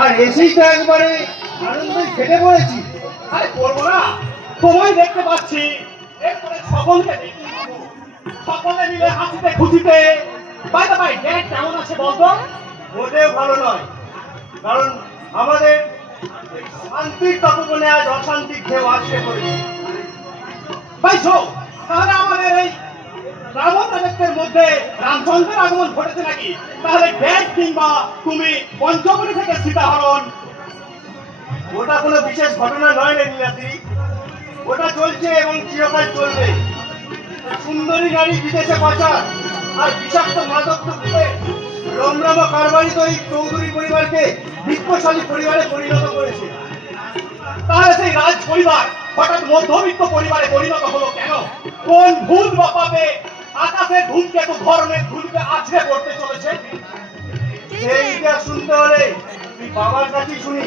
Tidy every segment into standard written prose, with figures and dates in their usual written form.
আর এসেই তো একবারে আনন্দে খেটে পড়েছি। আরে করবো না, তোমায় দেখতে পাচ্ছি, এরপরে সকলকে দেখতে পাবো। সকলে মিলে হাসিতে খুশিতে। ভাই ড্যাড কেমন আছে বলতো? মোটেও ভালো নয়, কারণ আমাদের শান্তির তপবনে আজ অশান্তির ঢেউ আসে পড়েছে। ভাই শো, তাহলে আমাদের এই রাবণ রাজত্বের মধ্যে রামচন্দ্রের আগমন ঘটেছে নাকি? তাহলে ড্যাড কিংবা তুমি পঞ্চবনী থেকে সীতাহরণ। ওটা কোনো বিশেষ ঘটনা নয় রে নীলাদ্রি, ওটা চলছে এবং চিরকাল চলবে। সুন্দরী নারী বিদেশে পাচার আর বিষাক্ত মাদক দ্রব্যে রমরমা কারবারি তো এই চৌধুরী পরিবারকে বিত্তশালী পরিবারে পরিণত করেছে। তাহলে সেই রাজ পরিবার হঠাৎ মধ্যবিত্ত পরিবারে পরিণত হলো কেন? কোন ভূত বা পাপে আকাশের ধূমকেতু ধরনের ধূমকে আছড়ে পড়তে চলেছে? সেই ইতিহাস শুনতে হলে তুই বাবার কাছেই শুনি।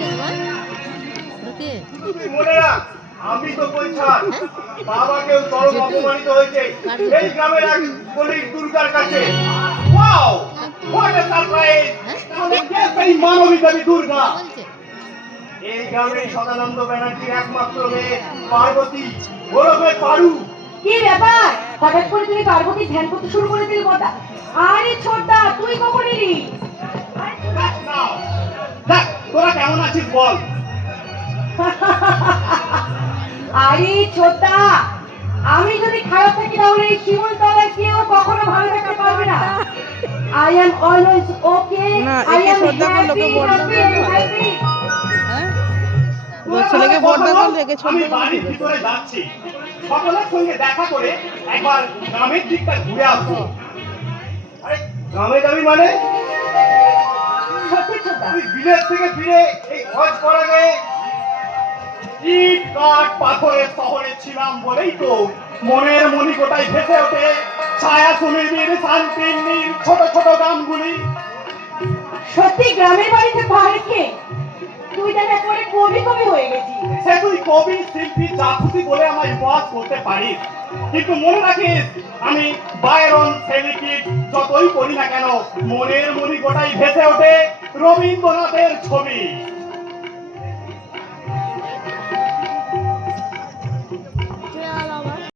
তুই মনে রাখ, আমি তো বলছার বাবাকেও চরম অপমানিত হয়েছে এই গ্রামের এক গলির দুর্গার কাছে। Wow, what a surprise! তাহলে কে সেই মানবী দেবী দুর্গা? এই গ্রামের সদানন্দ ব্যানার্জির একমাত্র মেয়ে পার্বতী, ওরফে পারু। কি ব্যাপার, হঠাৎ করে তুমি পার্বতী ধ্যান করতে শুরু করে দিলে কথা? আরে ছোটদা, তুই কখন এলি? নাও, দেখ তোরা কেমন আছিস বল। আরে ছোটদা, আমি যদি খারাপ থাকি তাহলে এই শিমুল তলায় কেউ কখনো ভালো থাকতে পারবে না। I am always okay, I am happy. ছেলেকে বড় করলে একে ছোট আমি বাড়ির ভিতরে যাচ্ছি, সকলের সঙ্গে দেখা করে একবার গ্রামের দিকটা ঘুরে আসবো। আরে গ্রামে যাবি মানে? সত্যি ছোটদা, তুই বিলেত থেকে ফিরে এই হজ করা গায়ে ইট কাঠ পাথরের শহরে ছিলাম বলেই তো মনের মণিকোটায় ভেসে ওঠে ছায়া সুনিবিড় শান্তির নীল ছোট ছোট গ্রামগুলি। সত্যি গ্রামের বাড়িতে পা রেখে তুই যেন একেবারে কবি কবি হয়ে গেছিস। সে তুই কবি শিল্পী যা খুশি বলে আমার উপহাস করতে পারিস, কিন্তু মনে রাখিস আমি বায়রন সেলিকিট যতই করি না কেন মনের মণিকোটায় ভেসে ওঠে রবীন্দ্রনাথের ছবি।